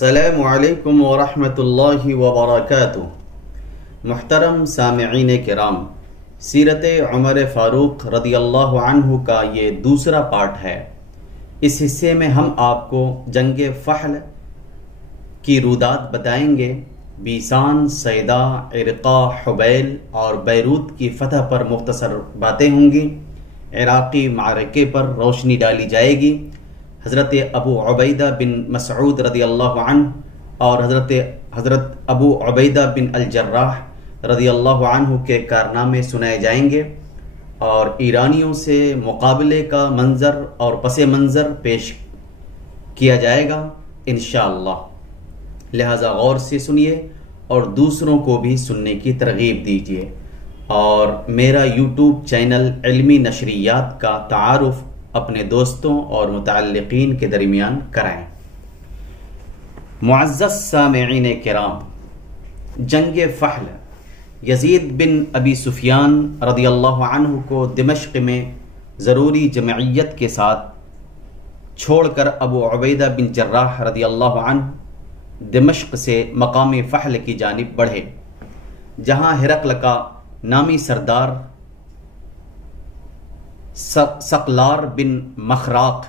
السلام علیکم ورحمۃ اللہ وبرکاتہ۔ محترم سامعین کرام، سیرت عمر فاروق رضی اللہ عنہ کا یہ دوسرا پارٹ ہے۔ اس حصے میں ہم آپ کو جنگ فحل کی رودات بتائیں گے۔ بیسان، سیدا، عرقہ، حبیل اور بیروت کی فتح پر مختصر باتیں ہوں گی۔ عراقی معرکے پر روشنی ڈالی جائے گی۔ حضرت ابو عبیدہ بن مسعود رضی اللہ عنہ اور حضرت ابو عبیدہ بن الجراح رضی اللہ عنہ کے کارنامے سنائے جائیں گے اور ایرانیوں سے مقابلے کا منظر اور پس منظر پیش کیا جائے گا انشاءاللہ۔ لہذا غور سے سنیے اور دوسروں کو بھی سننے کی ترغیب دیجیے، اور میرا یوٹیوب چینل علمی نشریات کا تعارف اپنے دوستوں اور متعلقین کے درمیان کرائیں۔ معزز سامعین کرام، جنگ فحل یزید بن ابی سفیان رضی اللہ عنہ کو دمشق میں ضروری جمعیت کے ساتھ چھوڑ کر ابو عبیدہ بن جراح رضی اللہ عنہ دمشق سے مقام فحل کی جانب بڑھے، جہاں ہرقل کا نامی سردار سقلار بن مخراق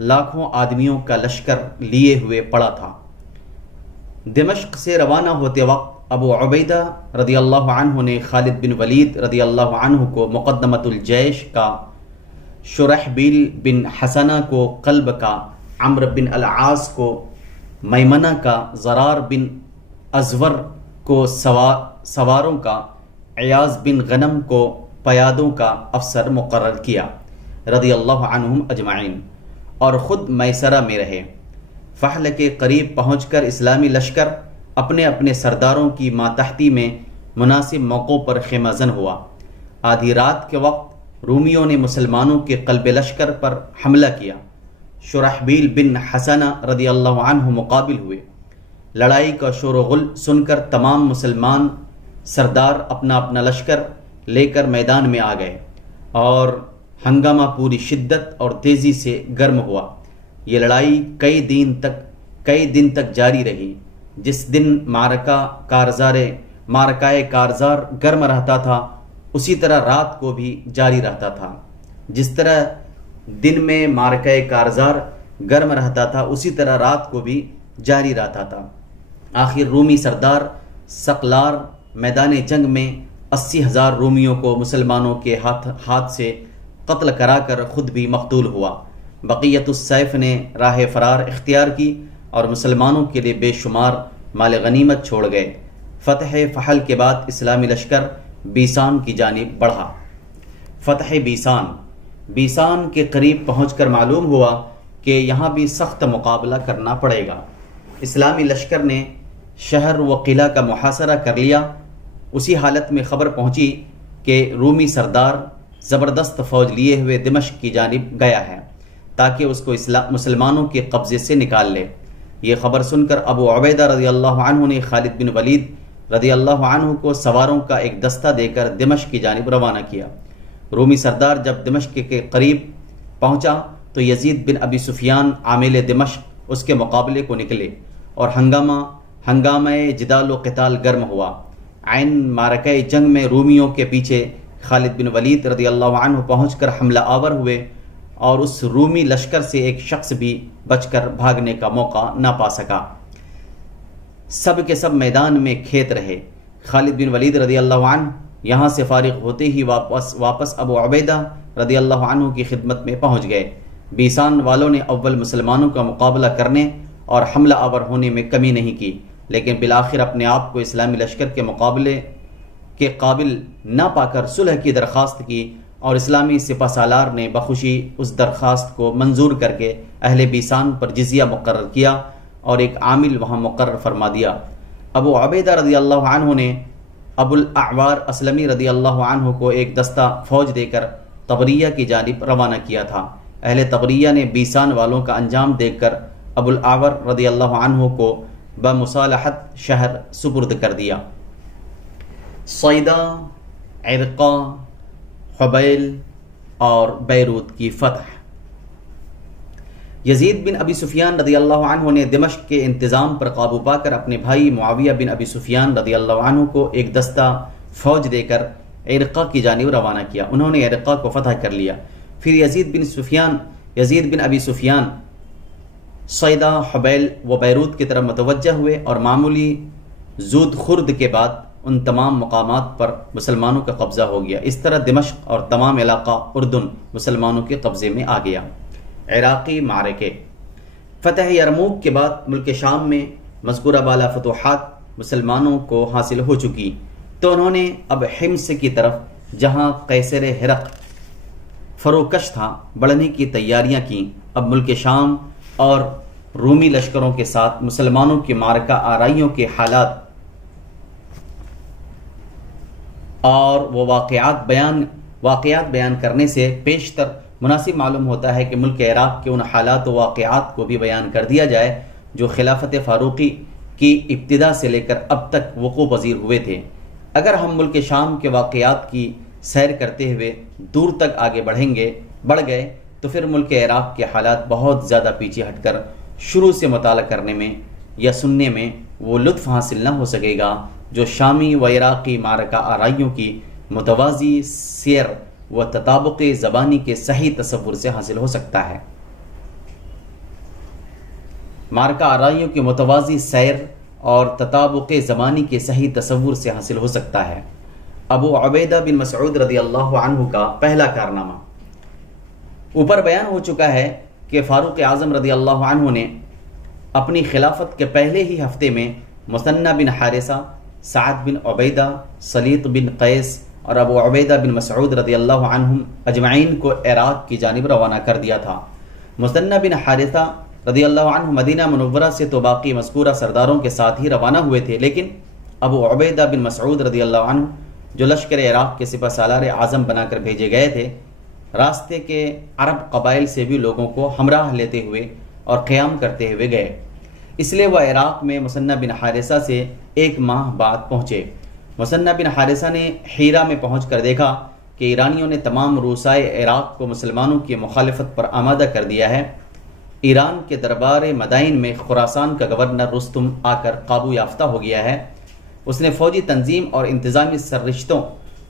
لاکھوں آدمیوں کا لشکر لیے ہوئے پڑا تھا۔ دمشق سے روانہ ہوتے وقت ابو عبیدہ رضی اللہ عنہ نے خالد بن ولید رضی اللہ عنہ کو مقدمۃ الجیش کا، شرحبیل بن حسنہ کو قلب کا، عمرو بن العاص کو میمنہ کا، زرار بن ازور کو سواروں کا، عیاض بن غنم کو پیادوں کا افسر مقرر کیا رضی اللہ عنہم اجمعین، اور خود میسرہ میں رہے۔ فحل کے قریب پہنچ کر اسلامی لشکر اپنے اپنے سرداروں کی ماتحتی میں مناسب موقعوں پر خیمہ زن ہوا۔ آدھی رات کے وقت رومیوں نے مسلمانوں کے قلب لشکر پر حملہ کیا۔ شرحبیل بن حسنہ رضی اللہ عنہ مقابل ہوئے۔ لڑائی کا شور و غل سن کر تمام مسلمان سردار اپنا اپنا لشکر لے کر میدان میں آ گئے، اور ہنگامہ پوری شدت اور تیزی سے گرم ہوا۔ یہ لڑائی کئی دن تک جاری رہی۔ جس دن معرکہ کارزار گرم رہتا تھا، اسی طرح رات کو بھی جاری رہتا تھا۔ جس طرح دن میں معرکہ کارزار گرم رہتا تھا، اسی طرح رات کو بھی جاری رہتا تھا۔ آخر رومی سردار سقلار میدان جنگ میں 80,000 رومیوں کو مسلمانوں کے ہاتھ سے قتل کرا کر خود بھی مقتول ہوا۔ بقیت السیف نے راہ فرار اختیار کی اور مسلمانوں کے لیے بے شمار مال غنیمت چھوڑ گئے۔ فتح فحل کے بعد اسلامی لشکر بیسان کی جانب بڑھا۔ فتح بیسان کے قریب پہنچ کر معلوم ہوا کہ یہاں بھی سخت مقابلہ کرنا پڑے گا۔ اسلامی لشکر نے شہر و قلعہ کا محاصرہ کر لیا۔ اسی حالت میں خبر پہنچی کہ رومی سردار زبردست فوج لیے ہوئے دمشق کی جانب گیا ہے، تاکہ اس کو مسلمانوں کے قبضے سے نکال لے۔ یہ خبر سن کر ابو عبیدہ رضی اللہ عنہ نے خالد بن ولید رضی اللہ عنہ کو سواروں کا ایک دستہ دے کر دمشق کی جانب روانہ کیا۔ رومی سردار جب دمشق کے قریب پہنچا تو یزید بن ابی سفیان عامل دمشق اس کے مقابلے کو نکلے، اور ہنگامہ جدال و قتال گرم ہوا۔ عین معرکہ جنگ میں رومیوں کے پیچھے خالد بن ولید رضی اللہ عنہ پہنچ کر حملہ آور ہوئے، اور اس رومی لشکر سے ایک شخص بھی بچ کر بھاگنے کا موقع نہ پا سکا۔ سب کے سب میدان میں کھیت رہے۔ خالد بن ولید رضی اللہ عنہ یہاں سے فارغ ہوتے ہی واپس ابو عبیدہ رضی اللہ عنہ کی خدمت میں پہنچ گئے۔ بیسان والوں نے اول مسلمانوں کا مقابلہ کرنے اور حملہ آور ہونے میں کمی نہیں کی، لیکن بالآخر اپنے آپ کو اسلامی لشکر کے مقابلے کے قابل نہ پا کر صلح کی درخواست کی، اور اسلامی سپہ سالار نے بخوشی اس درخواست کو منظور کر کے اہل بیسان پر جزیہ مقرر کیا اور ایک عامل وہاں مقرر فرما دیا۔ ابو عبیدہ رضی اللہ عنہ نے ابو الاعوار اسلمی رضی اللہ عنہ کو ایک دستہ فوج دے کر طبریہ کی جانب روانہ کیا تھا۔ اہل طبریہ نے بیسان والوں کا انجام دیکھ کر ابو الاعور رضی اللہ عنہ کو بمصالحت شہر سپرد کر دیا۔ سیدا، عرقہ، حبیل اور بیروت کی فتح۔ یزید بن ابی سفیان رضی اللہ عنہ نے دمشق کے انتظام پر قابو پا کر اپنے بھائی معاویہ بن ابی سفیان رضی اللہ عنہ کو ایک دستہ فوج دے کر عرقہ کی جانب روانہ کیا۔ انہوں نے عرقہ کو فتح کر لیا۔ پھر یزید بن ابی سفیان صیدا، حبیل و بیروت کی طرف متوجہ ہوئے اور معمولی زود خرد کے بعد ان تمام مقامات پر مسلمانوں کا قبضہ ہو گیا۔ اس طرح دمشق اور تمام علاقہ اردن مسلمانوں کے قبضے میں آ گیا۔ عراقی معرکے۔ فتح یرموک کے بعد ملک شام میں مذکورہ بالا فتوحات مسلمانوں کو حاصل ہو چکی، تو انہوں نے اب حمص کی طرف، جہاں قیصر ہرقل فروکش تھا، بڑھنے کی تیاریاں کیں۔ اب ملک شام اور رومی لشکروں کے ساتھ مسلمانوں کی معرکہ آرائیوں کے حالات اور وہ واقعات بیان کرنے سے پیشتر مناسب معلوم ہوتا ہے کہ ملک عراق کے ان حالات و واقعات کو بھی بیان کر دیا جائے جو خلافت فاروقی کی ابتدا سے لے کر اب تک وقوع پذیر ہوئے تھے۔ اگر ہم ملک شام کے واقعات کی سیر کرتے ہوئے دور تک آگے بڑھ گئے تو پھر ملک عراق کے حالات بہت زیادہ پیچھے ہٹ کر شروع سے مطالعہ کرنے میں یا سننے میں وہ لطف حاصل نہ ہو سکے گا جو شامی و عراقی معرکہ آرائیوں کی متوازی سیر و تطابق زبانی کے صحیح تصور سے حاصل ہو سکتا ہے۔ معرکہ آرائیوں کی متوازی سیر اور تطابق زبانی کے صحیح تصور سے حاصل ہو سکتا ہے۔ ابو عبیدہ بن مسعود رضی اللہ عنہ کا پہلا کارنامہ۔ اوپر بیان ہو چکا ہے کہ فاروق اعظم رضی اللہ عنہ نے اپنی خلافت کے پہلے ہی ہفتے میں مثنى بن حارثہ، سعد بن عبیدہ، سلیط بن قیس اور ابو عبیدہ بن مسعود رضی اللہ عنہم اجمعین کو عراق کی جانب روانہ کر دیا تھا۔ مثنى بن حارثہ رضی اللہ عنہ مدینہ منورہ سے تو باقی مذکورہ سرداروں کے ساتھ ہی روانہ ہوئے تھے، لیکن ابو عبیدہ بن مسعود رضی اللہ عنہ جو لشکر عراق کے سپہ سالار اعظم بنا کر بھیجے گئے تھے، راستے کے عرب قبائل سے بھی لوگوں کو ہمراہ لیتے ہوئے اور قیام کرتے ہوئے گئے، اس لیے وہ عراق میں مثنى بن حارثہ سے 1 ماہ بعد پہنچے۔ مثنى بن حارثہ نے حیرہ میں پہنچ کر دیکھا کہ ایرانیوں نے تمام روسائے عراق کو مسلمانوں کی مخالفت پر آمادہ کر دیا ہے۔ ایران کے دربار مدائن میں خراسان کا گورنر رستم آ کر قابو یافتہ ہو گیا ہے۔ اس نے فوجی تنظیم اور انتظامی سررشتوں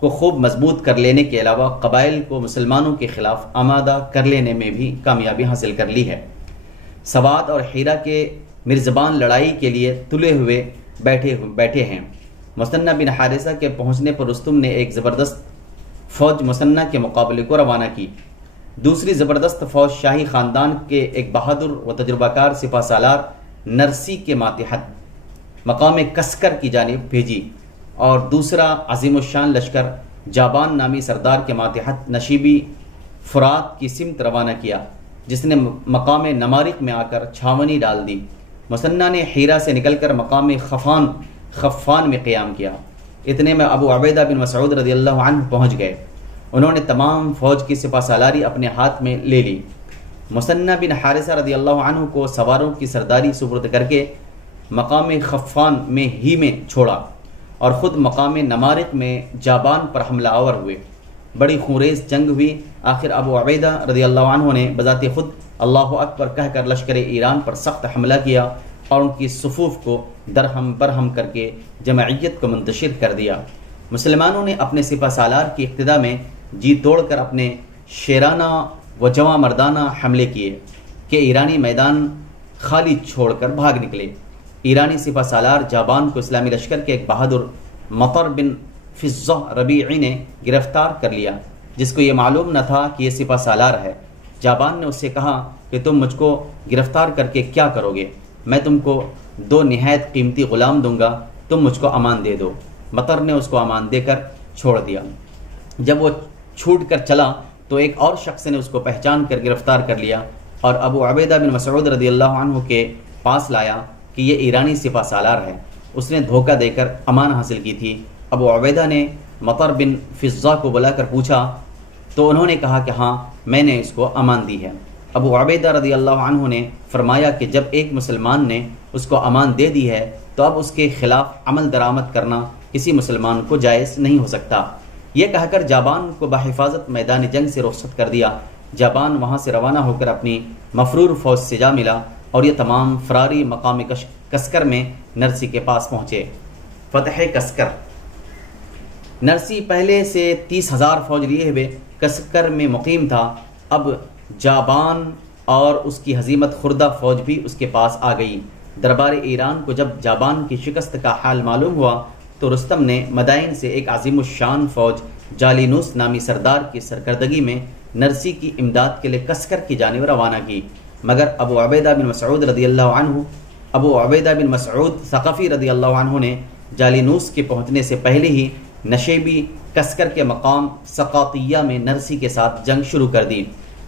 کو خوب مضبوط کر لینے کے علاوہ قبائل کو مسلمانوں کے خلاف آمادہ کر لینے میں بھی کامیابی حاصل کر لی ہے۔ سوات اور حیرہ کے مرزبان لڑائی کے لیے تلے ہوئے بیٹھے ہیں۔ مثنى بن حارثہ کے پہنچنے پر رستم نے ایک زبردست فوج مثنى کے مقابلے کو روانہ کی۔ دوسری زبردست فوج شاہی خاندان کے ایک بہادر و تجربہ کار سپہ سالار نرسی کے ماتحت مقام کسکر کی جانب بھیجی، اور دوسرا عظیم الشان لشکر جابان نامی سردار کے ماتحت نشیبی فرات کی سمت روانہ کیا، جس نے مقام نمارق میں آ کر چھاونی ڈال دی۔ مثنى نے حیرہ سے نکل کر مقام خفان میں قیام کیا۔ اتنے میں ابو عبیدہ بن مسعود رضی اللہ عنہ پہنچ گئے۔ انہوں نے تمام فوج کی سپہ سالاری اپنے ہاتھ میں لے لی۔ مثنى بن حارثہ رضی اللہ عنہ کو سواروں کی سرداری سپرد کر کے مقام خفان میں چھوڑا اور خود مقام نمارق میں جابان پر حملہ آور ہوئے۔ بڑی خونریز جنگ ہوئی۔ آخر ابو عبیدہ رضی اللہ عنہ نے بذات خود اللہ اکبر کہہ کر لشکر ایران پر سخت حملہ کیا اور ان کی صفوف کو درہم برہم کر کے جمعیت کو منتشر کر دیا۔ مسلمانوں نے اپنے سپہ سالار کی اقتدا میں جی توڑ کر اپنے شیرانہ و جواں مردانہ حملے کیے کہ ایرانی میدان خالی چھوڑ کر بھاگ نکلے۔ ایرانی سپہ سالار جابان کو اسلامی لشکر کے ایک بہادر مطر بن فضہ ربیعی نے گرفتار کر لیا، جس کو یہ معلوم نہ تھا کہ یہ سپہ سالار ہے۔ جابان نے اس سے کہا کہ تم مجھ کو گرفتار کر کے کیا کرو گے؟ میں تم کو 2 نہایت قیمتی غلام دوں گا، تم مجھ کو امان دے دو۔ مطر نے اس کو امان دے کر چھوڑ دیا۔ جب وہ چھوٹ کر چلا تو ایک اور شخص نے اس کو پہچان کر گرفتار کر لیا اور ابو عبیدہ بن مسعود رضی اللہ عنہ کے پاس لایا کہ یہ ایرانی سپہ سالار ہے، اس نے دھوکہ دے کر امان حاصل کی تھی۔ ابو عبیدہ نے مطر بن فضہ کو بلا کر پوچھا تو انہوں نے کہا کہ ہاں میں نے اس کو امان دی ہے۔ ابو عبیدہ رضی اللہ عنہ نے فرمایا کہ جب ایک مسلمان نے اس کو امان دے دی ہے تو اب اس کے خلاف عمل درآمد کرنا کسی مسلمان کو جائز نہیں ہو سکتا۔ یہ کہہ کر جابان کو بحفاظت میدان جنگ سے رخصت کر دیا۔ جابان وہاں سے روانہ ہو کر اپنی مفرور فوج سے جا ملا اور یہ تمام فراری مقام کسکر میں نرسی کے پاس پہنچے۔ فتح کسکر۔ نرسی پہلے سے 30,000 فوج لیے ہوئے کسکر میں مقیم تھا، اب جابان اور اس کی ہزیمت خوردہ فوج بھی اس کے پاس آ گئی۔ دربار ایران کو جب جابان کی شکست کا حال معلوم ہوا تو رستم نے مدائن سے ایک عظیم الشان فوج جالینوس نامی سردار کی سرکردگی میں نرسی کی امداد کے لیے کسکر کی جانب روانہ کی، مگر ابو عبیدہ بن مسعود ثقفی رضی اللہ عنہ نے جالینوس کے پہنچنے سے پہلے ہی نشیبی کسکر کے مقام سقاطیہ میں نرسی کے ساتھ جنگ شروع کر دی۔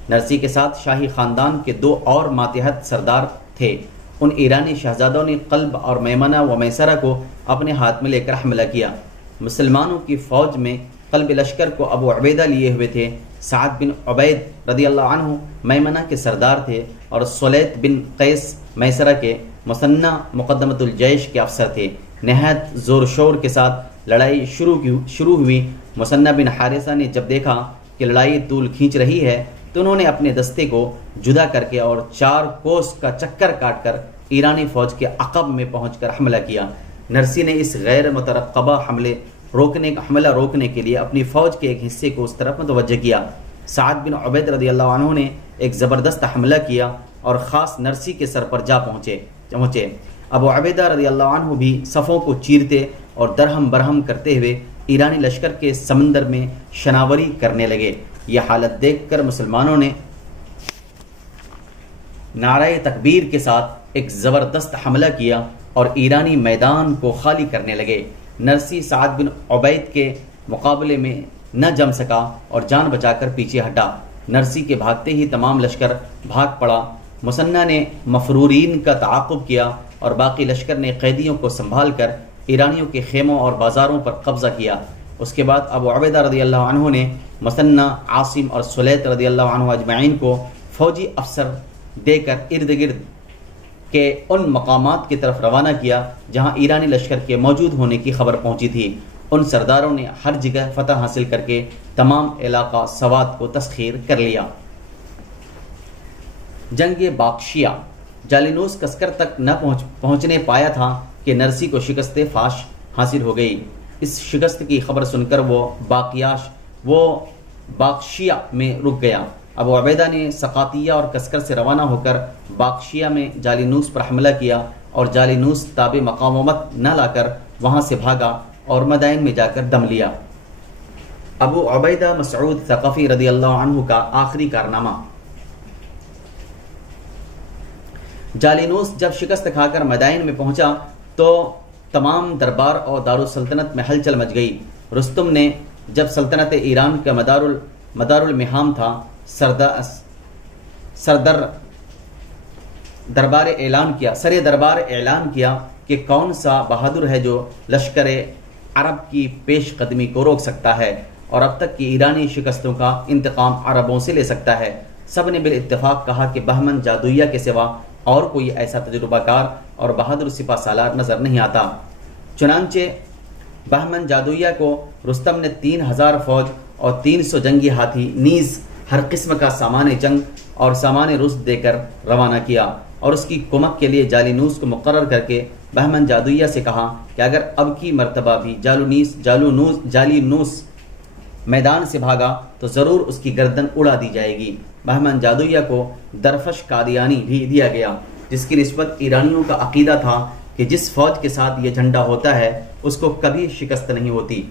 نرسی کے ساتھ شاہی خاندان کے 2 اور ماتحت سردار تھے۔ ان ایرانی شہزادوں نے قلب اور میمنہ و میسرہ کو اپنے ہاتھ میں لے کر حملہ کیا۔ مسلمانوں کی فوج میں قلب لشکر کو ابو عبیدہ لیے ہوئے تھے۔ سعد بن عبید رضی اللہ عنہ میمنہ کے سردار تھے اور سلیط بن قیس میسرہ کے مثنى مقدمۃ الجیش کے افسر تھے۔ نہایت زور شور کے ساتھ لڑائی شروع ہوئی۔ مثنى بن حارثہ نے جب دیکھا کہ لڑائی طول کھینچ رہی ہے تو انہوں نے اپنے دستے کو جدا کر کے اور 4 کوس کا چکر کاٹ کر ایرانی فوج کے عقب میں پہنچ کر حملہ کیا۔ نرسی نے اس غیر مترقبہ حملہ روکنے کے لیے اپنی فوج کے ایک حصے کو اس طرف متوجہ کیا۔ سعد بن عبید رضی اللہ عنہ نے ایک زبردست حملہ کیا اور خاص نرسی کے سر پر جا پہنچے۔ ابو عبیدہ رضی اللہ عنہ بھی صفوں کو چیرتے اور درہم برہم کرتے ہوئے ایرانی لشکر کے سمندر میں شناوری کرنے لگے۔ یہ حالت دیکھ کر مسلمانوں نے نعرہ تکبیر کے ساتھ ایک زبردست حملہ کیا اور ایرانی میدان کو خالی کرنے لگے۔ نرسی سعد بن عبید کے مقابلے میں نہ جم سکا اور جان بچا کر پیچھے ہٹا۔ نرسی کے بھاگتے ہی تمام لشکر بھاگ پڑا۔ مثنى نے مفرورین کا تعاقب کیا اور باقی لشکر نے قیدیوں کو سنبھال کر ایرانیوں کے خیموں اور بازاروں پر قبضہ کیا۔ اس کے بعد ابو عبیدہ رضی اللہ عنہ نے مثنى، عاصم اور سلیط رضی اللہ عنہ اجمعین کو فوجی افسر دے کر ارد گرد کے ان مقامات کی طرف روانہ کیا جہاں ایرانی لشکر کے موجود ہونے کی خبر پہنچی تھی۔ ان سرداروں نے ہر جگہ فتح حاصل کر کے تمام علاقہ سوات کو تسخیر کر لیا۔ جنگ باکشیہ۔ جالینوس کسکر تک نہ پہنچنے پایا تھا کہ نرسی کو شکست فاش حاصل ہو گئی۔ اس شکست کی خبر سن کر وہ باکشیہ میں رک گیا۔ ابو عبیدہ نے سقاطیہ اور کسکر سے روانہ ہو کر باکشیہ میں جالینوس پر حملہ کیا اور جالینوس تاب مقاومت نہ لا کر وہاں سے بھاگا اور مدائن میں جا کر دم لیا۔ ابو عبیدہ مسعود ثقفی رضی اللہ عنہ کا آخری کارنامہ۔ جالینوس جب شکست کھا کر مدائن میں پہنچا تو تمام دربار اور دارالسلطنت میں ہلچل مچ گئی۔ رستم نے جب سلطنت ایران کا مدار المہام تھا سر دربار اعلان کیا کہ کون سا بہادر ہے جو لشکر عرب کی پیش قدمی کو روک سکتا ہے اور اب تک کی ایرانی شکستوں کا انتقام عربوں سے لے سکتا ہے۔ سب نے بالاتفاق کہا کہ بہمن جادویہ کے سوا اور کوئی ایسا تجربہ کار اور بہادر سپہ سالار نظر نہیں آتا۔ چنانچہ بہمن جادویہ کو رستم نے 3000 فوج اور 300 جنگی ہاتھی نیز ہر قسم کا سامان جنگ اور سامان رزد دے کر روانہ کیا اور اس کی کمک کے لیے جالینوس کو مقرر کر کے بہمن جادویہ سے کہا کہ اگر اب کی مرتبہ بھی جالینوس میدان سے بھاگا تو ضرور اس کی گردن اڑا دی جائے گی۔ بہمن جادویہ کو درفش قادیانی بھی دیا گیا، جس کی نسبت ایرانیوں کا عقیدہ تھا کہ جس فوج کے ساتھ یہ جھنڈا ہوتا ہے اس کو کبھی شکست نہیں ہوتی۔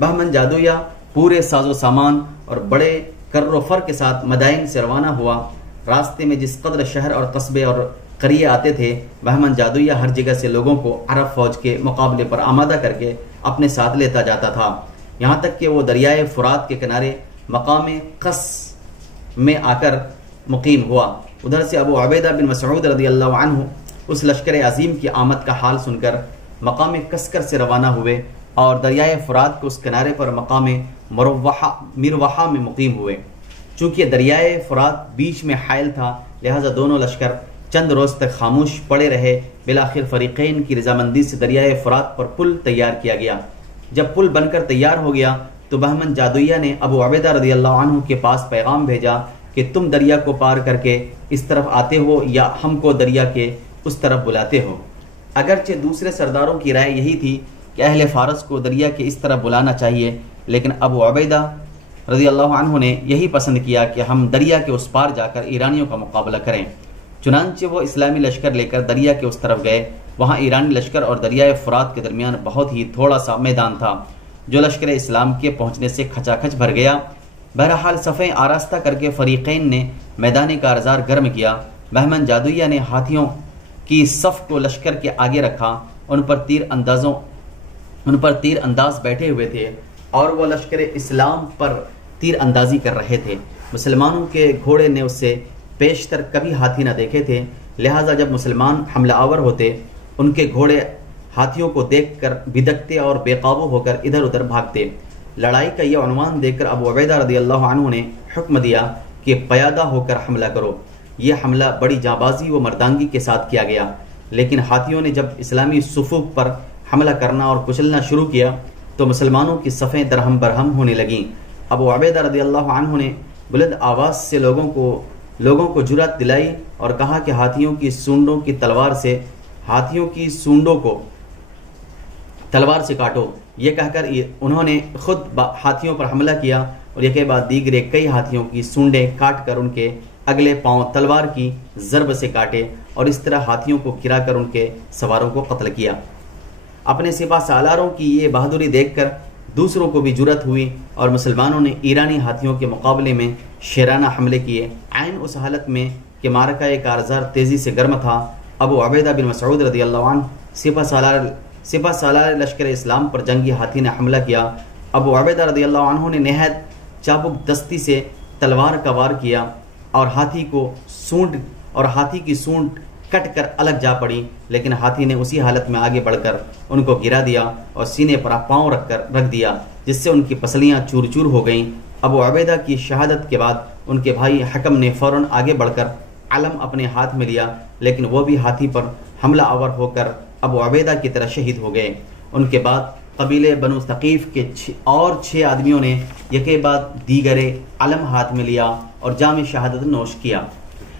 بہمن جادویہ پورے ساز و سامان اور بڑے کر و فر کے ساتھ مدائن سے روانہ ہوا۔ راستے میں جس قدر شہر اور قصبے اور قریے آتے تھے، بہمن جادویہ ہر جگہ سے لوگوں کو عرب فوج کے مقابلے پر آمادہ کر کے اپنے ساتھ لیتا جاتا تھا، یہاں تک کہ وہ دریائے فرات کے کنارے مقام قص میں آ کر مقیم ہوا۔ ادھر سے ابو عبیدہ بن مسعود رضی اللہ عنہ اس لشکر عظیم کی آمد کا حال سن کر مقام کسکر سے روانہ ہوئے اور دریائے فرات کو اس کنارے پر مقام مروحہ میں مقیم ہوئے۔ چونکہ دریائے فرات بیچ میں حائل تھا لہذا دونوں لشکر چند روز تک خاموش پڑے رہے۔ بالآخر فریقین کی رضامندی سے دریائے فرات پر پل تیار کیا گیا۔ جب پل بن کر تیار ہو گیا تو بہمن جادویہ نے ابو عبیدہ رضی اللہ عنہ کے پاس پیغام بھیجا کہ تم دریا کو پار کر کے اس طرف آتے ہو یا ہم کو دریا کے اس طرف بلاتے ہو۔ اگرچہ دوسرے سرداروں کی رائے یہی تھی کہ اہل فارس کو دریا کے اس طرف بلانا چاہیے، لیکن ابو عبیدہ رضی اللہ عنہ نے یہی پسند کیا کہ ہم دریا کے اس پار جا کر ایرانیوں کا مقابلہ کریں۔ چنانچہ وہ اسلامی لشکر لے کر دریا کے اس طرف گئے۔ وہاں ایرانی لشکر اور دریائے فرات کے درمیان بہت ہی تھوڑا سا میدان تھا جو لشکر اسلام کے پہنچنے سے کھچا کھچ بھر گیا۔ بہرحال صفیں آراستہ کر کے فریقین نے میدان کارزار گرم کیا۔ بہمن جادویہ نے ہاتھیوں کی صف کو لشکر کے آگے رکھا، ان پر تیر انداز بیٹھے ہوئے تھے اور وہ لشکر اسلام پر تیر اندازی کر رہے تھے۔ مسلمانوں کے گھوڑے نے اس سے پیشتر کبھی ہاتھی نہ دیکھے تھے، لہٰذا جب مسلمان حملہ آور ہوتے ان کے گھوڑے ہاتھیوں کو دیکھ کر بدکتے اور بے قابو ہو کر ادھر ادھر بھاگتے۔ لڑائی کا یہ عنوان دیکھ کر ابو عبیدہ رضی اللہ عنہ نے حکم دیا کہ پیادہ ہو کر حملہ کرو۔ یہ حملہ بڑی جانبازی و مردانگی کے ساتھ کیا گیا، لیکن ہاتھیوں نے جب اسلامی صفوف پر حملہ کرنا اور کچلنا شروع کیا تو مسلمانوں کی صفیں درہم برہم ہونے لگیں۔ ابو عبیدہ رضی اللہ عنہ نے بلند آواز سے لوگوں کو جرأت دلائی اور کہا کہ ہاتھیوں کی سونڈوں کو تلوار سے کاٹو۔ یہ کہہ کر انہوں نے خود ہاتھیوں پر حملہ کیا اور یکے بعد دیگرے کئی ہاتھیوں کی سونڈیں کاٹ کر ان کے اگلے پاؤں تلوار کی ضرب سے کاٹے اور اس طرح ہاتھیوں کو گرا کر ان کے سواروں کو قتل کیا۔ اپنے سپاہ سالاروں کی یہ بہادری دیکھ کر دوسروں کو بھی جرأت ہوئی اور مسلمانوں نے ایرانی ہاتھیوں کے مقابلے میں شیرانہ حملے کیے۔ عین اس حالت میں کہ معرکہ کارزار تیزی سے گرم تھا، ابو عبیدہ بن مسعود رضی اللہ عنہ سپہ سالار لشکر اسلام پر جنگی ہاتھی نے حملہ کیا۔ ابو عبیدہ رضی اللہ عنہ نے نہایت چابک دستی سے تلوار کا وار کیا اور ہاتھی کی سونڈ کٹ کر الگ جا پڑی، لیکن ہاتھی نے اسی حالت میں آگے بڑھ کر ان کو گرا دیا اور سینے پر پاؤں رکھ دیا، جس سے ان کی پسلیاں چور چور ہو گئیں۔ ابو عبیدہ کی شہادت کے بعد ان کے بھائی حکم نے فوراً آگے بڑھ کر علم اپنے ہاتھ میں لیا، لیکن وہ بھی ہاتھی پر حملہ آور ہو کر ابو عبیدہ کی طرح شہید ہو گئے۔ ان کے بعد قبیلے بنو ثقیف کے اور 6 آدمیوں نے یکے بعد دیگرے علم ہاتھ میں لیا اور جام شہادت نوش کیا۔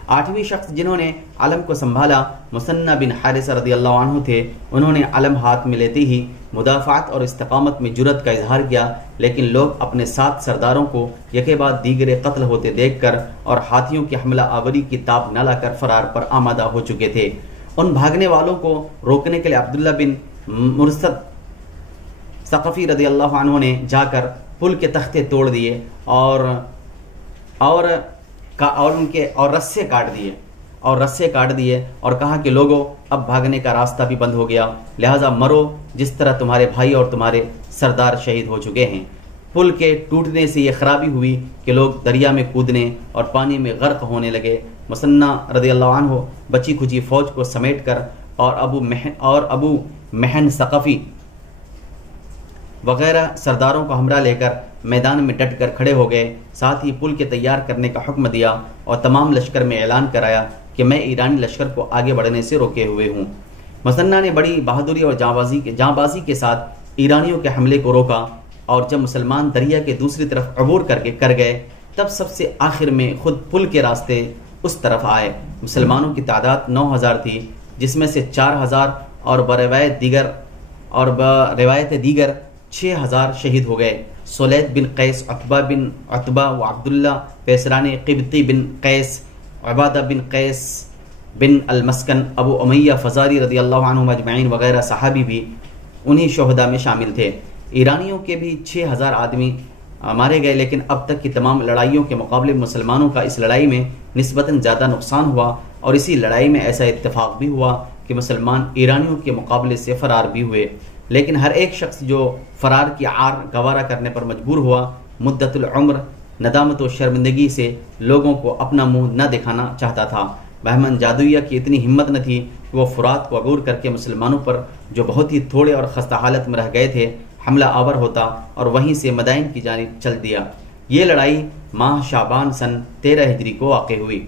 8ویں شخص جنہوں نے علم کو سنبھالا مثنى بن حارثہ رضی اللہ عنہ تھے۔ انہوں نے علم ہاتھ میں لیتے ہی مدافعت اور استقامت میں جرأت کا اظہار کیا، لیکن لوگ اپنے 7 سرداروں کو یکے بعد دیگرے قتل ہوتے دیکھ کر اور ہاتھیوں کی حملہ آوری کی تاب نہ لا کر فرار پر آمادہ ہو چکے تھے۔ ان بھاگنے والوں کو روکنے کے لیے عبداللہ بن مرثد ثقفی رضی اللہ عنہ نے جا کر پل کے تختے توڑ دیے اور رسے کاٹ دیے اور کہا کہ لوگوں اب بھاگنے کا راستہ بھی بند ہو گیا، لہٰذا مرو جس طرح تمہارے بھائی اور تمہارے سردار شہید ہو چکے ہیں۔ پل کے ٹوٹنے سے یہ خرابی ہوئی کہ لوگ دریا میں کودنے اور پانی میں غرق ہونے لگے۔ مثنى رضی اللہ عنہ بچی کھچی فوج کو سمیٹ کر اور ابو محن ثقفی وغیرہ سرداروں کو ہمراہ لے کر میدان میں ڈٹ کر کھڑے ہو گئے۔ ساتھ ہی پل کے تیار کرنے کا حکم دیا اور تمام لشکر میں اعلان کرایا کہ میں ایرانی لشکر کو آگے بڑھنے سے روکے ہوئے ہوں۔ مثنى نے بڑی بہادری اور جاں کے ساتھ ایرانیوں کے حملے کو روکا اور جب مسلمان دریا کے دوسری طرف عبور کر گئے تب سب سے آخر میں خود پل کے راستے اس طرف آئے۔ مسلمانوں کی تعداد 9000 تھی، جس میں سے 4000 اور بروایت دیگر 6000 شہید ہو گئے۔ سولید بن قیس، عتبہ و عبداللہ پیسرانی، قبطی بن قیس، عبادہ بن قیس بن المسکن، ابو امیہ فزاری رضی اللہ عنہ مجمعین وغیرہ صحابی بھی انہی شہداء میں شامل تھے۔ ایرانیوں کے بھی 6000 آدمی مارے گئے، لیکن اب تک کی تمام لڑائیوں کے مقابلے مسلمانوں کا اس لڑائی میں نسبتاً زیادہ نقصان ہوا، اور اسی لڑائی میں ایسا اتفاق بھی ہوا کہ مسلمان ایرانیوں کے مقابلے سے فرار بھی ہوئے، لیکن ہر ایک شخص جو فرار کی عار گوارا کرنے پر مجبور ہوا مدت العمر ندامت و شرمندگی سے لوگوں کو اپنا منہ نہ دکھانا چاہتا تھا۔ بہمن جادویہ کی اتنی ہمت نہ تھی کہ وہ فرات کو عبور کر کے مسلمانوں پر جو بہت ہی تھوڑے اور خستہ حالت میں رہ گئے تھے حملہ آور ہوتا اور وہیں سے مدائن کی جانب چل دیا۔ یہ لڑائی ماہ شعبان سن 13 ہجری کو واقع ہوئی۔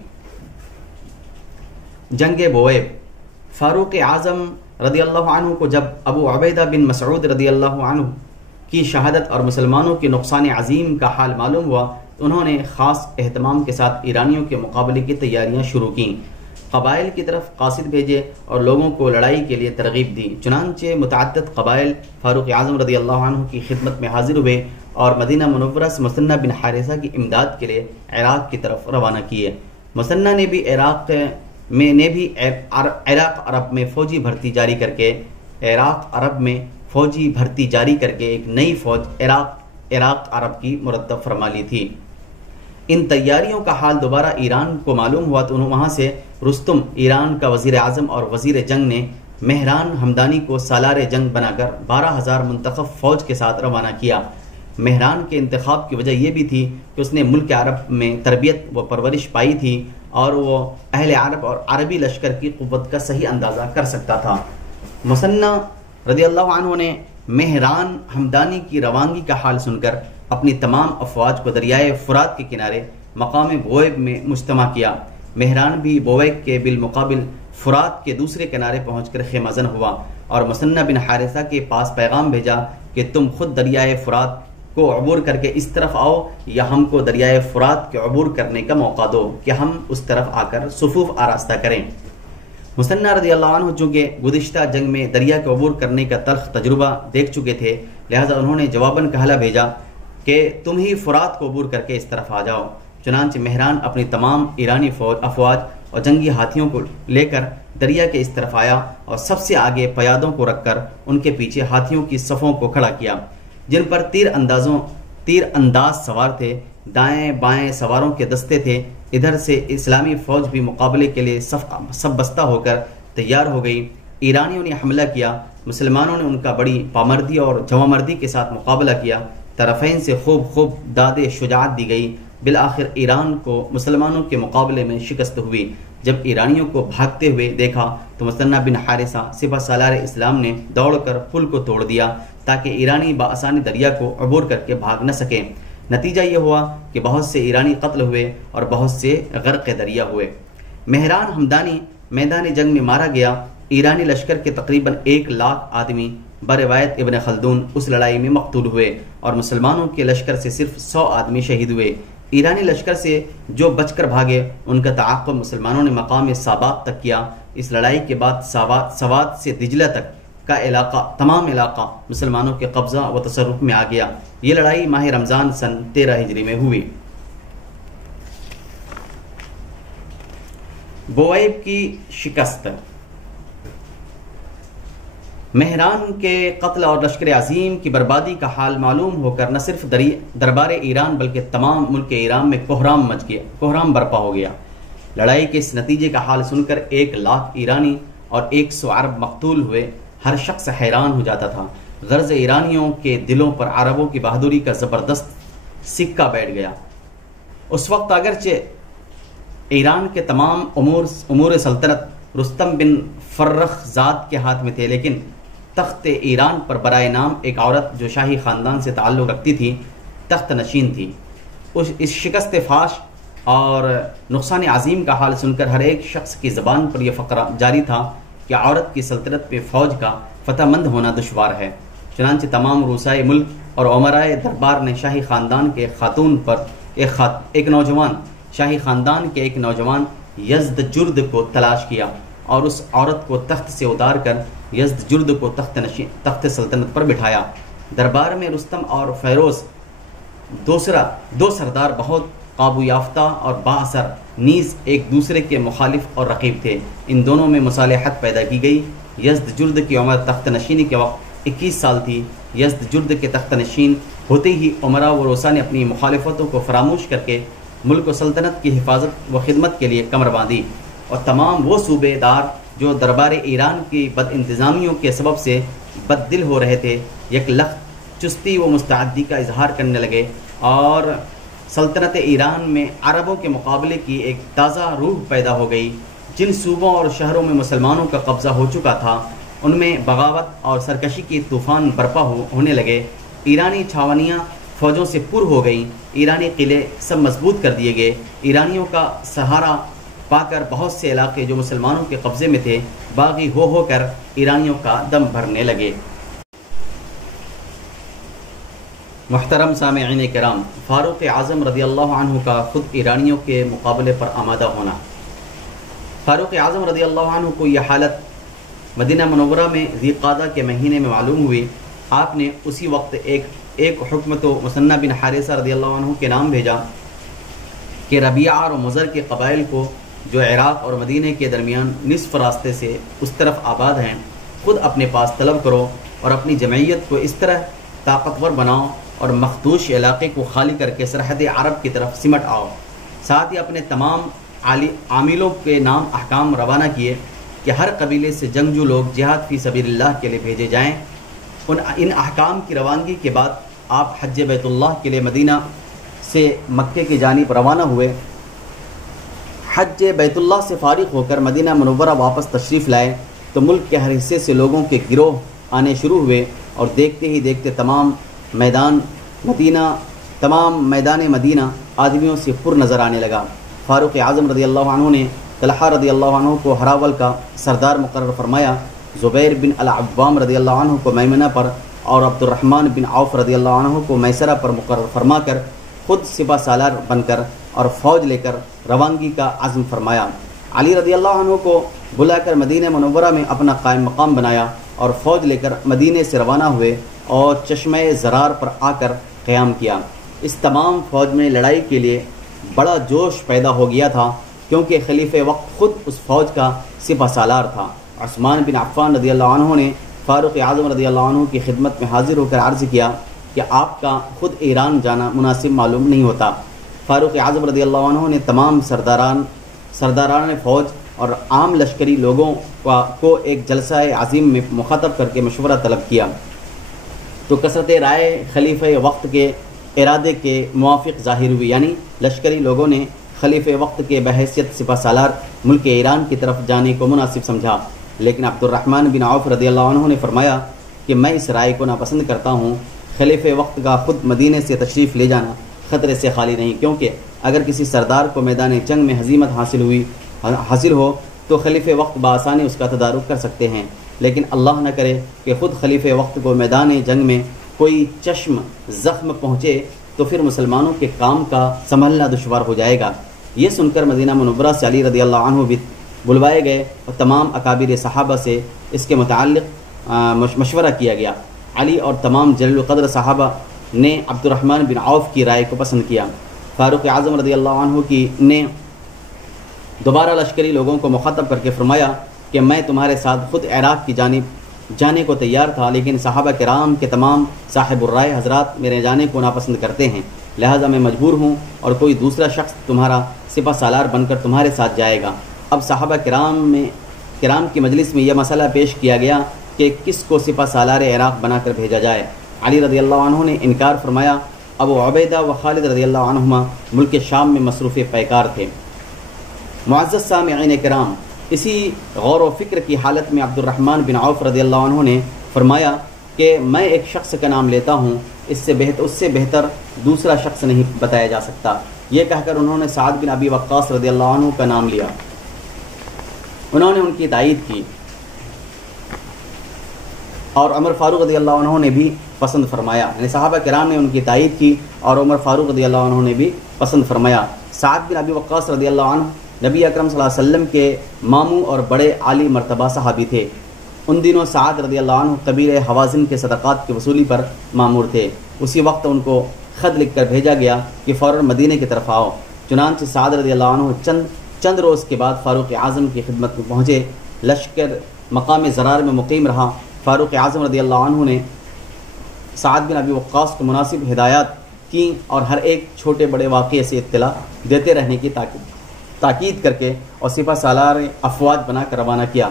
جنگ بویب۔ فاروق اعظم رضی اللہ عنہ کو جب ابو عبیدہ بن مسعود رضی اللہ عنہ کی شہادت اور مسلمانوں کے نقصان عظیم کا حال معلوم ہوا تو انہوں نے خاص اہتمام کے ساتھ ایرانیوں کے مقابلے کی تیاریاں شروع کیں، قبائل کی طرف قاصد بھیجے اور لوگوں کو لڑائی کے لیے ترغیب دی۔ چنانچہ متعدد قبائل فاروق اعظم رضی اللہ عنہ کی خدمت میں حاضر ہوئے اور مدینہ منورہ سے مثنہ بن حارثہ کی امداد کے لیے عراق کی طرف روانہ کیے۔ مثنہ نے بھی عراق عرب میں فوجی بھرتی جاری کر کے ایک نئی فوج عراق عرب کی مرتب فرما لی تھی۔ ان تیاریوں کا حال دوبارہ ایران کو معلوم ہوا تو وہاں سے رستم ایران کا وزیر اعظم اور وزیر جنگ نے مہران ہمدانی کو سالار جنگ بنا کر 12,000 منتخب فوج کے ساتھ روانہ کیا۔ مہران کے انتخاب کی وجہ یہ بھی تھی کہ اس نے ملک عرب میں تربیت و پرورش پائی تھی اور وہ اہل عرب اور عربی لشکر کی قوت کا صحیح اندازہ کر سکتا تھا۔ مثنہ رضی اللہ عنہ نے مہران ہمدانی کی روانگی کا حال سن کر اپنی تمام افواج کو دریائے فرات کے کنارے مقام بویب میں مجتمع کیا۔ مہران بھی بویب کے بالمقابل فرات کے دوسرے کنارے پہنچ کر خیمہ زن ہوا اور مثنہ بن حارثہ کے پاس پیغام بھیجا کہ تم خود دریائے فرات کو عبور کر کے اس طرف آؤ یا ہم کو دریائے فرات کے عبور کرنے کا موقع دو کہ ہم اس طرف آ کر صفوف آراستہ کریں۔ مثنہ رضی اللہ عنہ چونکہ گزشتہ جنگ میں دریا کے عبور کرنے کا تلخ تجربہ دیکھ چکے تھے، لہٰذا انہوں نے جواباً کہلا بھیجا کہ تم ہی فرات کو عبور کر کے اس طرف آ جاؤ۔ چنانچہ مہران اپنی تمام ایرانی افواج اور جنگی ہاتھیوں کو لے کر دریا کے اس طرف آیا اور سب سے آگے پیادوں کو رکھ کر ان کے پیچھے ہاتھیوں کی صفوں کو کھڑا کیا، جن پر تیر انداز سوار تھے۔ دائیں بائیں سواروں کے دستے تھے۔ ادھر سے اسلامی فوج بھی مقابلے کے لیے سب بستہ ہو کر تیار ہو گئی۔ ایرانیوں نے حملہ کیا، مسلمانوں نے ان کا بڑی پامردی اور جوامردی کے ساتھ مقابلہ کیا۔ طرفین سے خوب داد شجاعت دی گئی۔ بالآخر ایران کو مسلمانوں کے مقابلے میں شکست ہوئی۔ جب ایرانیوں کو بھاگتے ہوئے دیکھا تو مثنہ بن حارثہ سپہ سالار اسلام نے دوڑ کر پل کو توڑ دیا تاکہ ایرانی بآسانی دریا کو عبور کر کے بھاگ نہ سکیں۔ نتیجہ یہ ہوا کہ بہت سے ایرانی قتل ہوئے اور بہت سے غرق دریا ہوئے۔ مہران ہمدانی میدان جنگ میں مارا گیا۔ ایرانی لشکر کے تقریباً 1,00,000 آدمی بروایت ابن خلدون اس لڑائی میں مقتول ہوئے اور مسلمانوں کے لشکر سے صرف 100 آدمی شہید ہوئے۔ ایرانی لشکر سے جو بچ کر بھاگے ان کا تعاقب مسلمانوں نے مقام سابات تک کیا۔ اس لڑائی کے بعد سوات سے دجلہ تک کا تمام علاقہ مسلمانوں کے قبضہ و تصرف میں آ گیا۔ یہ لڑائی ماہ رمضان سن 13 ہجری میں ہوئی۔ بویب کی شکست۔ مہران کے قتل اور لشکر عظیم کی بربادی کا حال معلوم ہو کر نہ صرف دربار ایران بلکہ تمام ملک ایران میں کوہرام برپا ہو گیا۔ لڑائی کے اس نتیجے کا حال سن کر 1,00,000 ایرانی اور 100 عرب مقتول ہوئے۔ ہر شخص حیران ہو جاتا تھا۔ غرض ایرانیوں کے دلوں پر عربوں کی بہادری کا زبردست سکہ بیٹھ گیا۔ اس وقت اگرچہ ایران کے تمام امور سلطنت رستم بن فرخ زاد کے ہاتھ میں تھے، لیکن تخت ایران پر برائے نام ایک عورت جو شاہی خاندان سے تعلق رکھتی تھی تخت نشین تھی۔ اس شکست فاش اور نقصان عظیم کا حال سن کر ہر ایک شخص کی زبان پر یہ فقرہ جاری تھا کہ عورت کی سلطنت پہ فوج کا فتح مند ہونا دشوار ہے۔ چنانچہ تمام روسائے ملک اور عمرائے دربار نے شاہی خاندان کے ایک نوجوان یزدجرد کو تلاش کیا اور اس عورت کو تخت سے اتار کر یزدجرد کو تخت سلطنت پر بٹھایا۔ دربار میں رستم اور فیروز دو سردار بہت قابو یافتہ اور با اثر نیز ایک دوسرے کے مخالف اور رقیب تھے۔ ان دونوں میں مصالحت پیدا کی گئی۔ یزدجرد کی عمر تخت نشینی کے وقت 21 سال تھی۔ یزدجرد کے تخت نشین ہوتے ہی عمرا و روسا نے اپنی مخالفتوں کو فراموش کر کے ملک و سلطنت کی حفاظت و خدمت کے لیے کمر باندھی، اور تمام وہ صوبے دار جو دربار ایران کی بد انتظامیوں کے سبب سے بد دل ہو رہے تھے یک لخت چستی و مستعدی کا اظہار کرنے لگے، اور سلطنت ایران میں عربوں کے مقابلے کی ایک تازہ روح پیدا ہو گئی۔ جن صوبوں اور شہروں میں مسلمانوں کا قبضہ ہو چکا تھا ان میں بغاوت اور سرکشی کی طوفان برپا ہونے لگے۔ ایرانی چھاونیاں فوجوں سے پر ہو گئیں، ایرانی قلعے سب مضبوط کر دیے گئے۔ ایرانیوں کا سہارا پا کر بہت سے علاقے جو مسلمانوں کے قبضے میں تھے باغی ہو کر ایرانیوں کا دم بھرنے لگے۔ محترم سامعین کرام، فاروق اعظم رضی اللہ عنہ کا خود ایرانیوں کے مقابلے پر آمادہ ہونا۔ فاروق اعظم رضی اللہ عنہ کو یہ حالت مدینہ منورہ میں ذی قعدہ کے مہینے میں معلوم ہوئی۔ آپ نے اسی وقت ایک حکم تو مثنہ بن حارثہ رضی اللہ عنہ کے نام بھیجا کہ ربیعہ اور مضر کے قبائل کو جو عراق اور مدینہ کے درمیان نصف راستے سے اس طرف آباد ہیں، خود اپنے پاس طلب کرو اور اپنی جمعیت کو اس طرح طاقتور بناؤ اور مخدوش علاقے کو خالی کر کے سرحد عرب کی طرف سمٹ آؤ۔ ساتھ ہی اپنے تمام عاملوں کے نام احکام روانہ کیے کہ ہر قبیلے سے جنگجو لوگ جہاد فی سبیل اللہ کے لیے بھیجے جائیں۔ ان احکام کی روانگی کے بعد آپ حج بیت اللہ کے لیے مدینہ سے مکے کی جانب روانہ ہوئے۔ حج بیت اللہ سے فارغ ہو کر مدینہ منورہ واپس تشریف لائے تو ملک کے ہر حصے سے لوگوں کے گروہ آنے شروع ہوئے اور دیکھتے ہی دیکھتے تمام میدان مدینہ آدمیوں سے پر نظر آنے لگا۔ فاروق اعظم رضی اللہ عنہ نے طلحہ رضی اللہ عنہ کو ہراول کا سردار مقرر فرمایا، زبیر بن العوام رضی اللہ عنہ کو میمنہ پر اور عبد الرحمن بن عوف رضی اللہ عنہ کو میسرہ پر مقرر فرما کر خود سپہ سالار بن کر اور فوج لے کر روانگی کا عزم فرمایا۔ علی رضی اللہ عنہ کو بلا کر مدینہ منورہ میں اپنا قائم مقام بنایا اور فوج لے کر مدینے سے روانہ ہوئے اور چشمہ زرار پر آ کر قیام کیا۔ اس تمام فوج میں لڑائی کے لیے بڑا جوش پیدا ہو گیا تھا، کیونکہ خلیفہ وقت خود اس فوج کا سپہ سالار تھا۔ عثمان بن عفان رضی اللہ عنہ نے فاروق اعظم رضی اللہ عنہ کی خدمت میں حاضر ہو کر عرض کیا کہ آپ کا خود ایران جانا مناسب معلوم نہیں ہوتا۔ فاروق اعظم رضی اللہ عنہ نے تمام سرداران فوج اور عام لشکری لوگوں کو ایک جلسہ عظیم میں مخاطب کر کے مشورہ طلب کیا تو کثرت رائے خلیفہ وقت کے ارادے کے موافق ظاہر ہوئی، یعنی لشکری لوگوں نے خلیفہ وقت کے بحیثیت سپہ سالار ملک ایران کی طرف جانے کو مناسب سمجھا، لیکن عبد الرحمن بن عوف رضی اللہ عنہ نے فرمایا کہ میں اس رائے کو ناپسند کرتا ہوں۔ خلیفہ وقت کا خود مدینے سے تشریف لے جانا خطرے سے خالی نہیں، کیونکہ اگر کسی سردار کو میدان جنگ میں ہزیمت حاصل ہو تو خلیفہ وقت بآسانی اس کا تدارک کر سکتے ہیں، لیکن اللہ نہ کرے کہ خود خلیفہ وقت کو میدان جنگ میں کوئی چشم زخم پہنچے تو پھر مسلمانوں کے کام کا سنبھلنا دشوار ہو جائے گا۔ یہ سن کر مدینہ منورہ سے علی رضی اللہ عنہ بھی بلوائے گئے اور تمام اکابر صحابہ سے اس کے متعلق مشورہ کیا گیا۔ علی اور تمام جلیل القدر صحابہ نے عبد الرحمن بن عوف کی رائے کو پسند کیا۔ فاروق اعظم رضی اللہ عنہ نے دوبارہ لشکری لوگوں کو مخاطب کر کے فرمایا کہ میں تمہارے ساتھ خود عراق کی جانب جانے کو تیار تھا، لیکن صحابہ کرام کے تمام صاحب الرائے حضرات میرے جانے کو ناپسند کرتے ہیں، لہٰذا میں مجبور ہوں اور کوئی دوسرا شخص تمہارا سپہ سالار بن کر تمہارے ساتھ جائے گا۔ اب صحابہ کرام کی مجلس میں یہ مسئلہ پیش کیا گیا کہ کس کو سپہ سالار عراق بنا کر بھیجا جائے۔ علی رضی اللہ عنہ نے انکار فرمایا۔ ابو عبیدہ و خالد رضی اللہ عنہما ملک شام میں مصروف پیکار تھے۔ معزز سامعین کرام، اسی غور و فکر کی حالت میں عبد الرحمن بن عوف رضی اللہ عنہ نے فرمایا کہ میں ایک شخص کا نام لیتا ہوں، اس سے بہتر دوسرا شخص نہیں بتایا جا سکتا۔ یہ کہہ کر انہوں نے سعد بن ابی وقاص رضی اللہ عنہ کا نام لیا۔ انہوں نے ان کی تائید کی اور عمر فاروق رضی اللہ عنہ نے بھی پسند فرمایا، یعنی صحابہ کرام نے ان کی تائید کی اور عمر فاروق رضی اللہ عنہ نے بھی پسند فرمایا۔ سعد بن ابی وقاص رضی اللہ عنہ نبی اکرم صلی اللہ علیہ وسلم کے ماموں اور بڑے عالی مرتبہ صحابی تھے۔ ان دنوں سعد رضی اللہ عنہ قبیلہ حوازن کے صدقات کی وصولی پر مامور تھے۔ اسی وقت ان کو خط لکھ کر بھیجا گیا کہ فوراً مدینے کی طرف آؤ۔ چنانچہ سعد رضی اللہ عنہ چند روز کے بعد فاروق اعظم کی خدمت میں پہنچے۔ لشکر مقام زرار میں مقیم رہا۔ فاروق اعظم رضی اللہ عنہ نے سعد بن ابی وقاص کو مناسب ہدایات کی اور ہر ایک چھوٹے بڑے واقعے سے اطلاع دیتے رہنے کی تاکید کر کے اور سپہ سالار افواج بنا کر روانہ کیا۔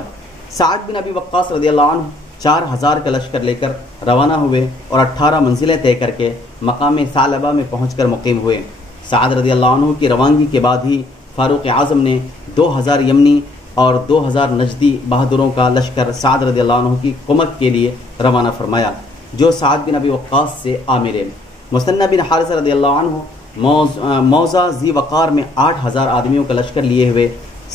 سعد بن ابی وقاص رضی اللہ عنہ 4000 کا لشکر لے کر روانہ ہوئے اور 18 منزلیں طے کر کے مقام ثعلبہ میں پہنچ کر مقیم ہوئے۔ سعد رضی اللہ عنہ کی روانگی کے بعد ہی فاروق اعظم نے 2000 یمنی اور 2000 نجدی بہادروں کا لشکر سعد رضی اللہ عنہ کی کمک کے لیے روانہ فرمایا، جو سعد بن ابی وقاص سے آ ملے۔ مثنہ بن حارثہ رضی اللہ عنہ موضع ذی وقار میں 8000 آدمیوں کا لشکر لیے ہوئے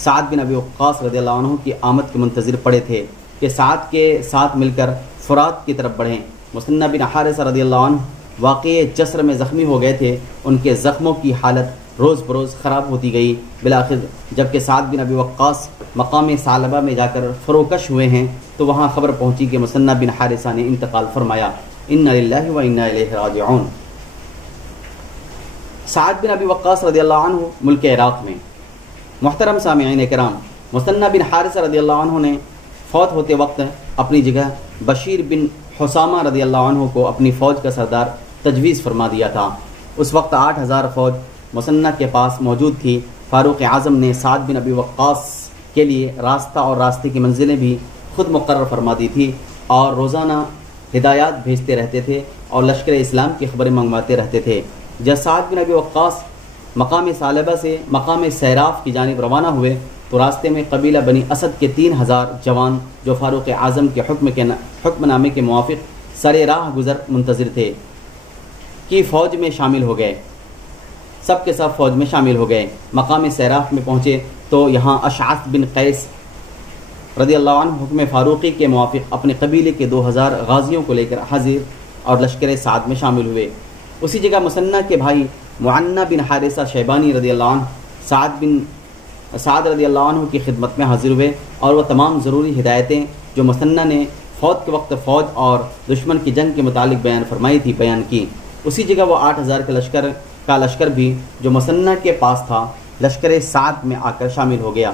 سعد بن ابی وقاص رضی اللہ عنہ کی آمد کے منتظر پڑے تھے کہ سعد کے ساتھ مل کر فرات کی طرف بڑھیں۔ مثنہ بن حارثہ رضی اللہ عنہ واقعے جسر میں زخمی ہو گئے تھے، ان کے زخموں کی حالت روز بروز خراب ہوتی گئی۔ بالآخر جبکہ سعد بن ابی وقاص مقام ثعلبہ میں جا کر فروکش ہوئے ہیں تو وہاں خبر پہنچی کہ مثنہ بن حارثہ نے انتقال فرمایا۔ انا للہ و انا الیہ راجعون۔ سعد بن ابی وقاص رضی اللہ عنہ ملک عراق میں۔ محترم سامعین کرام، مثنہ بن حارثہ رضی اللہ عنہ نے فوت ہوتے وقت اپنی جگہ بشیر بن حسامہ رضی اللہ عنہ کو اپنی فوج کا سردار تجویز فرما دیا تھا۔ اس وقت 8000 فوج مثنہ کے پاس موجود تھی۔ فاروق اعظم نے سعد بن ابی وقاص کے لیے راستہ اور راستے کی منزلیں بھی خود مقرر فرما دی تھی اور روزانہ ہدایات بھیجتے رہتے تھے اور لشکر اسلام کی خبریں منگواتے رہتے تھے۔ جب سعد بن ابی وقاص مقام ثعلبہ سے مقام سیراف کی جانب روانہ ہوئے تو راستے میں قبیلہ بنی اسد کے 3000 جوان جو فاروق اعظم کے حکم نامے کے موافق سر راہ گزر منتظر تھے کی فوج میں شامل ہو گئے۔ سب کے سب فوج میں شامل ہو گئے۔ مقام سیراف میں پہنچے تو یہاں اشعث بن قیس رضی اللہ عنہ حکم فاروقی کے موافق اپنے قبیلے کے 2000 غازیوں کو لے کر حاضر اور لشکر سعد میں شامل ہوئے۔ اسی جگہ مثنہ کے بھائی معنہ بن حارثہ شیبانی رضی اللہ عنہ سعد رضی اللہ عنہ کی خدمت میں حاضر ہوئے اور وہ تمام ضروری ہدایتیں جو مثنہ نے فوت کے وقت فوج اور دشمن کی جنگ کے متعلق بیان فرمائی تھی بیان کی۔ اسی جگہ وہ 8000 کا لشکر بھی جو مثنہ کے پاس تھا لشکر سعد میں آ کر شامل ہو گیا۔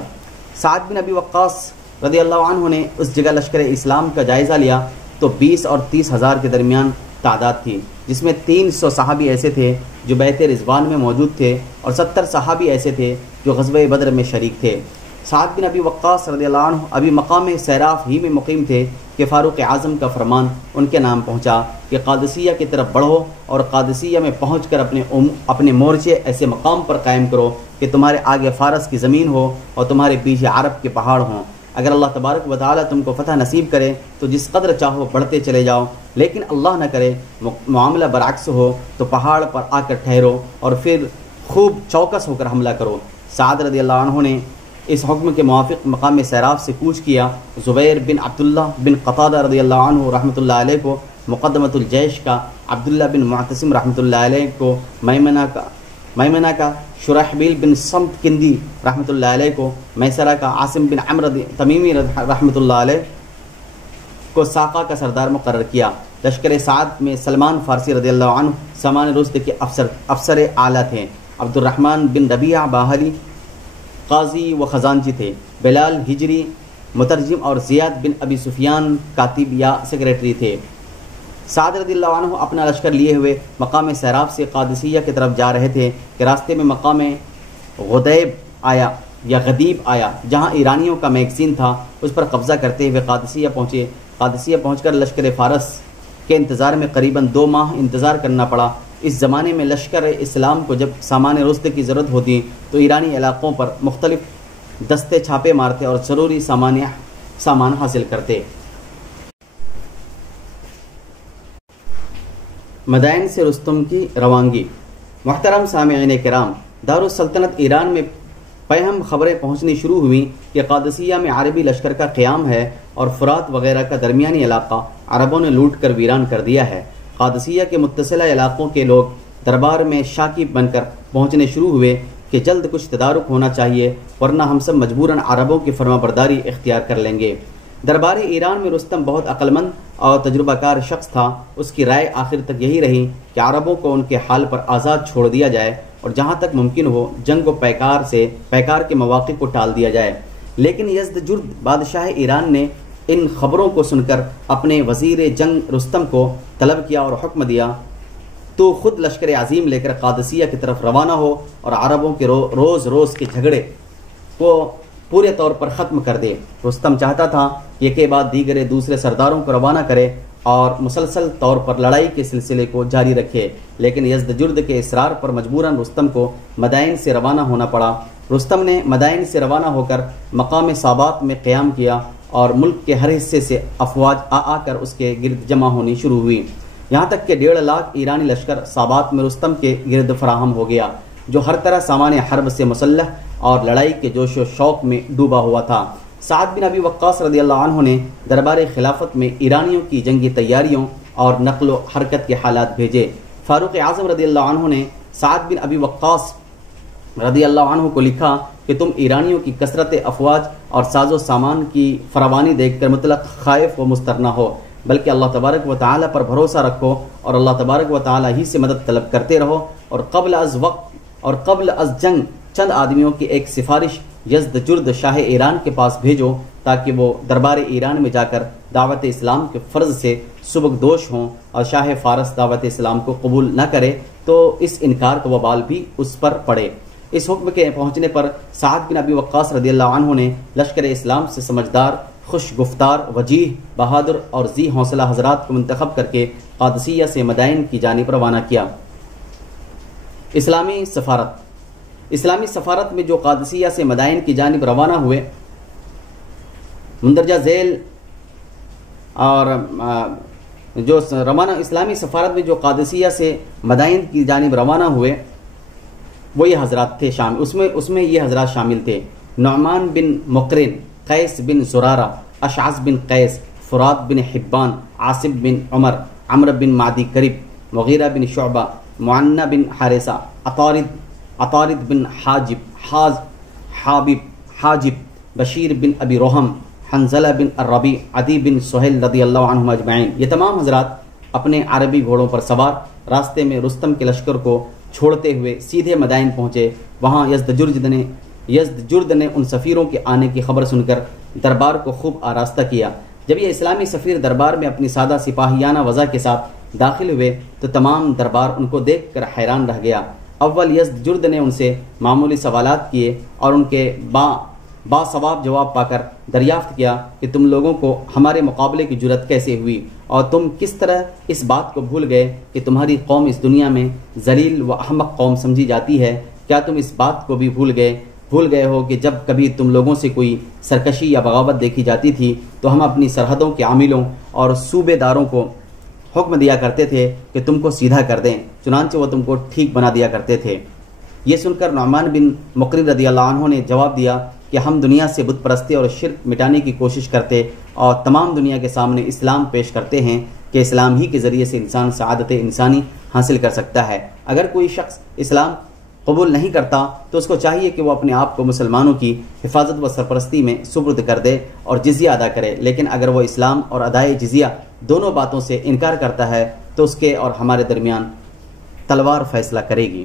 سعد بن ابی وقاص رضی اللہ عنہ نے اس جگہ لشکر اسلام کا جائزہ لیا تو 20 اور 30,000 کے درمیان تعداد تھی، جس میں 300 صحابی ایسے تھے جو بیعت رضوان میں موجود تھے اور 70 صحابی ایسے تھے جو غزوہ بدر میں شریک تھے۔ سعد بن ابی وقاص رضی اللہ عنہ ابھی مقام سیراف ہی میں مقیم تھے کہ فاروق اعظم کا فرمان ان کے نام پہنچا کہ قادسیہ کی طرف بڑھو اور قادسیہ میں پہنچ کر اپنے مورچے ایسے مقام پر قائم کرو کہ تمہارے آگے فارس کی زمین ہو اور تمہارے پیچھے عرب کے پہاڑ ہوں۔ اگر اللہ تبارک و تعالیٰ تم کو فتح نصیب کرے تو جس قدر چاہو بڑھتے چلے جاؤ، لیکن اللہ نہ کرے معاملہ برعکس ہو تو پہاڑ پر آ کر ٹھہرو اور پھر خوب چوکس ہو کر حملہ کرو۔ سعد رضی اللہ عنہ نے اس حکم کے موافق مقام سیراف سے کوچ کیا۔ زبیر بن عبداللہ بن قتادہ رضی اللہ عنہ رحمۃ اللہ علیہ کو مقدمۃ الجیش کا، عبداللہ بن معتصم رحمۃ اللہ علیہ کو میمنہ کا، شرحبیل بن صمت کندی رحمۃ اللہ علیہ کو میسرہ کا، عاصم بن عمرو تمیمی رحمۃ اللہ علیہ کو ساقہ کا سردار مقرر کیا۔ لشکر سعد میں سلمان فارسی رضی اللہ عنہ سامان رشد کے افسر اعلیٰ تھے۔ عبد الرحمن بن ربیعہ باہلی قاضی و خزانچی تھے۔ بلال ہجری مترجم اور زیاد بن ابی سفیان کاتب یا سیکریٹری تھے۔ سعد رضی اللہ عنہ اپنا لشکر لیے ہوئے مقام سیراف سے قادسیہ کی طرف جا رہے تھے کہ راستے میں مقام غدیب آیا یا غدیب آیا جہاں ایرانیوں کا میگزین تھا، اس پر قبضہ کرتے ہوئے قادسیہ پہنچے۔ قادسیہ پہنچ کر لشکر فارس کے انتظار میں قریباً 2 ماہ انتظار کرنا پڑا۔ اس زمانے میں لشکر اسلام کو جب سامان رشد کی ضرورت ہوتی تو ایرانی علاقوں پر مختلف دستے چھاپے مارتے اور ضروری سامان حاصل کرتے۔ مدائن سے رستم کی روانگی۔ محترم سامعین کرام، دارالسلطنت ایران میں پہم خبریں پہنچنی شروع ہوئیں کہ قادسیہ میں عربی لشکر کا قیام ہے اور فرات وغیرہ کا درمیانی علاقہ عربوں نے لوٹ کر ویران کر دیا ہے۔ قادسیہ کے متصلہ علاقوں کے لوگ دربار میں شاکی بن کر پہنچنے شروع ہوئے کہ جلد کچھ تدارک ہونا چاہیے ورنہ ہم سب مجبوراً عربوں کی فرما برداری اختیار کر لیں گے۔ دربار ایران میں رستم بہت عقل مند اور تجربہ کار شخص تھا۔ اس کی رائے آخر تک یہی رہی کہ عربوں کو ان کے حال پر آزاد چھوڑ دیا جائے اور جہاں تک ممکن ہو جنگ و پیکار کے مواقع کو ٹال دیا جائے۔ لیکن یزدجرد بادشاہ ایران نے ان خبروں کو سن کر اپنے وزیر جنگ رستم کو طلب کیا اور حکم دیا تو خود لشکر عظیم لے کر قادسیہ کی طرف روانہ ہو اور عربوں کے روز کے جھگڑے کو پورے طور پر ختم کر دے۔ رستم چاہتا تھا کہ ایک کے بعد دیگر دوسرے سرداروں کو روانہ کرے اور مسلسل طور پر لڑائی کے سلسلے کو جاری رکھے، لیکن یزدجرد کے اصرار پر مجبوراً رستم کو مدائن سے روانہ ہونا پڑا۔ رستم نے مدائن سے روانہ ہو کر مقام صابات میں قیام کیا اور ملک کے ہر حصے سے افواج آ کر اس کے گرد جمع ہونی شروع ہوئی، یہاں تک کہ 1.5 لاکھ ایرانی لشکر صابات میں رستم کے گرد فراہم ہو گیا، جو ہر طرح سامان حرب سے مسلح اور لڑائی کے جوش و شوق میں ڈوبا ہوا تھا۔ سعد بن ابی وقاص رضی اللہ عنہ نے دربار خلافت میں ایرانیوں کی جنگی تیاریوں اور نقل و حرکت کے حالات بھیجے۔ فاروق اعظم رضی اللہ عنہ نے سعد بن ابی وقاص رضی اللہ عنہ کو لکھا کہ تم ایرانیوں کی کثرت افواج اور ساز و سامان کی فراوانی دیکھ کر مطلق خائف و مضطر نہ ہو، بلکہ اللہ تبارک و تعالی پر بھروسہ رکھو اور اللہ تبارک و تعالی ہی سے مدد طلب کرتے رہو، اور قبل از جنگ چند آدمیوں کی ایک سفارش یزدجرد شاہ ایران کے پاس بھیجو تاکہ وہ دربار ایران میں جا کر دعوت اسلام کے فرض سے سبکدوش ہوں، اور شاہ فارس دعوت اسلام کو قبول نہ کرے تو اس انکار کا وبال بھی اس پر پڑے۔ اس حکم کے پہنچنے پر سعد بن ابی وقاص رضی اللہ عنہ نے لشکر اسلام سے سمجھدار، خوش گفتار، وجیح، بہادر اور ذی حوصلہ حضرات کو منتخب کر کے قادسیہ سے مدائن کی جانب روانہ کیا۔ اسلامی سفارت میں جو قادسیہ سے مدائن کی جانب روانہ ہوئے، مندرجہ ذیل اور جو اسلامی سفارت میں جو قادسیہ سے مدائن کی جانب روانہ ہوئے وہ یہ حضرات تھے شامل، اس میں یہ حضرات شامل تھے: نعمان بن مقرن، قیس بن زرارہ، اشعث بن قیس، فرات بن حبان، عاصم بن عمر، عمرو بن معدی کرب، مغیرہ بن شعبہ، معنہ بن حارثہ، عطارد بن حاجب، بشیر بن ابی روحم، حنزلہ بن الربیع، عدی بن سہیل رضی اللہ عنہم اجمعین۔ یہ تمام حضرات اپنے عربی گھوڑوں پر سوار راستے میں رستم کے لشکر کو چھوڑتے ہوئے سیدھے مدائن پہنچے۔ وہاں یزدجرد نے ان سفیروں کے آنے کی خبر سن کر دربار کو خوب آراستہ کیا۔ جب یہ اسلامی سفیر دربار میں اپنی سادہ سپاہیانہ وضع کے ساتھ داخل ہوئے تو تمام دربار ان کو دیکھ کر حیران رہ گیا۔ اول یزدجرد نے ان سے معمولی سوالات کیے اور ان کے باثواب جواب پا کر دریافت کیا کہ تم لوگوں کو ہمارے مقابلے کی جرأت کیسے ہوئی، اور تم کس طرح اس بات کو بھول گئے کہ تمہاری قوم اس دنیا میں ذلیل و احمق قوم سمجھی جاتی ہے؟ کیا تم اس بات کو بھی بھول گئے ہو کہ جب کبھی تم لوگوں سے کوئی سرکشی یا بغاوت دیکھی جاتی تھی تو ہم اپنی سرحدوں کے عاملوں اور صوبے داروں کو حکم دیا کرتے تھے کہ تم کو سیدھا کر دیں، چنانچہ وہ تم کو ٹھیک بنا دیا کرتے تھے۔ یہ سن کر نعمان بن مقرن رضی اللہ عنہ نے جواب دیا کہ ہم دنیا سے بت پرستی اور شرک مٹانے کی کوشش کرتے اور تمام دنیا کے سامنے اسلام پیش کرتے ہیں کہ اسلام ہی کے ذریعے سے انسان سعادت انسانی حاصل کر سکتا ہے۔ اگر کوئی شخص اسلام قبول نہیں کرتا تو اس کو چاہیے کہ وہ اپنے آپ کو مسلمانوں کی حفاظت و سرپرستی میں سپرد کر دے اور جزیہ ادا کرے، لیکن اگر وہ اسلام اور ادائے جزیہ دونوں باتوں سے انکار کرتا ہے تو اس کے اور ہمارے درمیان تلوار فیصلہ کرے گی۔